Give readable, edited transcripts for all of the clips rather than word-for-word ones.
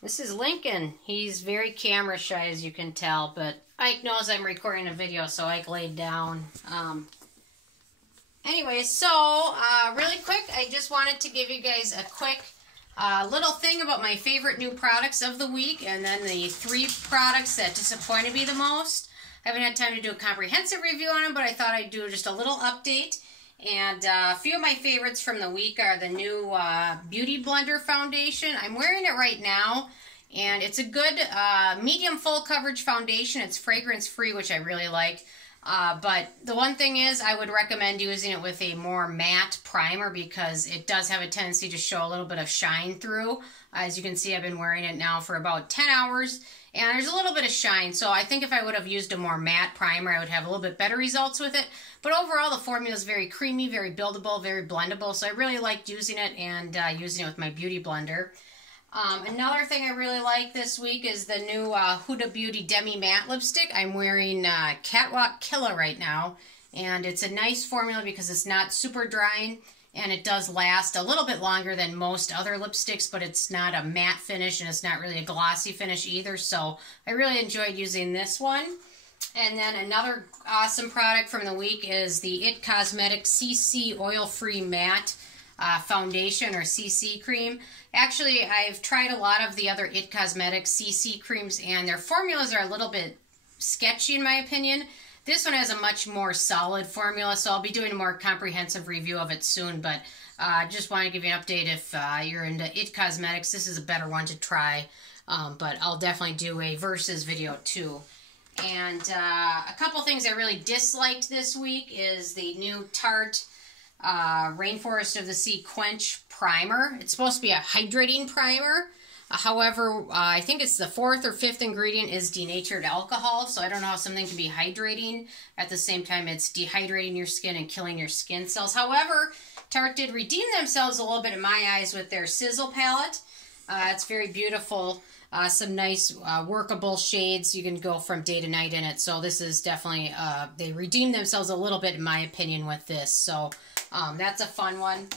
This is Lincoln. He's very camera shy, as you can tell, but Ike knows I'm recording a video, so Ike laid down. Anyway, so really quick, I just wanted to give you guys a quick little thing about my favorite new products of the week, and then the 3 products that disappointed me the most. I haven't had time to do a comprehensive review on them, but I thought I'd do just a little update. And a few of my favorites from the week are the new Beauty Blender foundation. I'm wearing it right now, and it's a good medium full coverage foundation. It's fragrance free, which I really like. But the one thing is, I would recommend using it with a more matte primer because it does have a tendency to show a little bit of shine through. As you can see, I've been wearing it now for about 10 hours, and there's a little bit of shine. So I think if I would have used a more matte primer, I would have a little bit better results with it. But overall, the formula is very creamy, very buildable, very blendable. So I really liked using it and using it with my Beauty Blender. Another thing I really like this week is the new Huda Beauty Demi Matte Lipstick. I'm wearing Catwalk Killer right now, and it's a nice formula because it's not super drying, and it does last a little bit longer than most other lipsticks, but it's not a matte finish, and it's not really a glossy finish either, so I really enjoyed using this one. And then another awesome product from the week is the IT Cosmetics CC Oil-Free Matte Foundation, or CC cream. Actually, I've tried a lot of the other IT Cosmetics CC creams, and their formulas are a little bit sketchy in my opinion. This one has a much more solid formula, so I'll be doing a more comprehensive review of it soon, but I just want to give you an update if you're into IT Cosmetics. This is a better one to try, but I'll definitely do a versus video too. And a couple things I really disliked this week is the new Tarte Rainforest of the Sea Quench primer. It's supposed to be a hydrating primer. However, I think it's the 4th or 5th ingredient is denatured alcohol, so I don't know how something can be hydrating. At the same time, it's dehydrating your skin and killing your skin cells. However, Tarte did redeem themselves a little bit in my eyes with their Sizzle palette. It's very beautiful. Some nice workable shades. You can go from day to night in it. So this is definitely, they redeemed themselves a little bit in my opinion with this. So that's a fun one.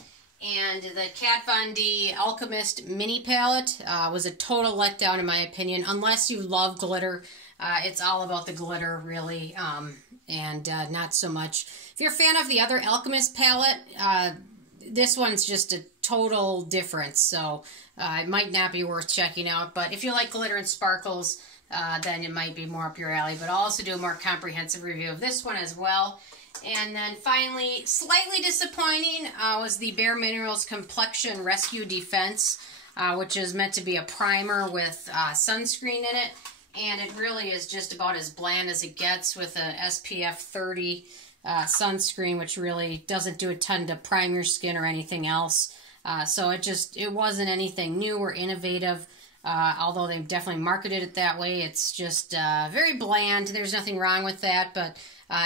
And the Kat Von D Alchemist mini palette was a total letdown in my opinion. Unless you love glitter, it's all about the glitter really, and not so much. If you're a fan of the other Alchemist palette, this one's just a total difference, so it might not be worth checking out. But if you like glitter and sparkles, then it might be more up your alley. But I'll also do a more comprehensive review of this one as well. And then finally, slightly disappointing was the BareMinerals Complexion Rescue Defense, which is meant to be a primer with sunscreen in it. And it really is just about as bland as it gets with a SPF 30 sunscreen, which really doesn't do a ton to prime your skin or anything else. So it wasn't anything new or innovative, although they've definitely marketed it that way. It's just very bland. There's nothing wrong with that, but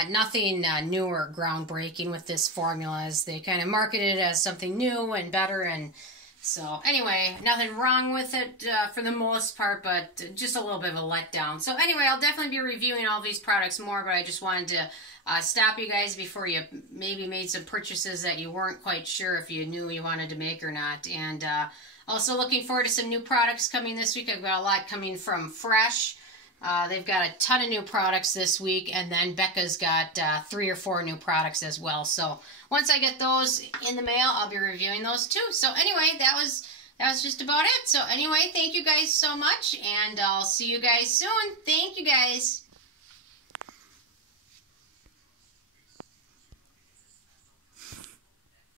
nothing new or groundbreaking with this formula, as they kind of marketed it as something new and better. And so anyway, nothing wrong with it for the most part, but just a little bit of a letdown. So anyway, I'll definitely be reviewing all these products more, but I just wanted to stop you guys before you maybe made some purchases that you weren't quite sure if you knew you wanted to make or not. And also looking forward to some new products coming this week. I've got a lot coming from Fresh. They've got a ton of new products this week, and then Becca's got 3 or 4 new products as well. So once I get those in the mail, I'll be reviewing those too. So anyway, that was just about it. So anyway, thank you guys so much, and I'll see you guys soon. Thank you guys.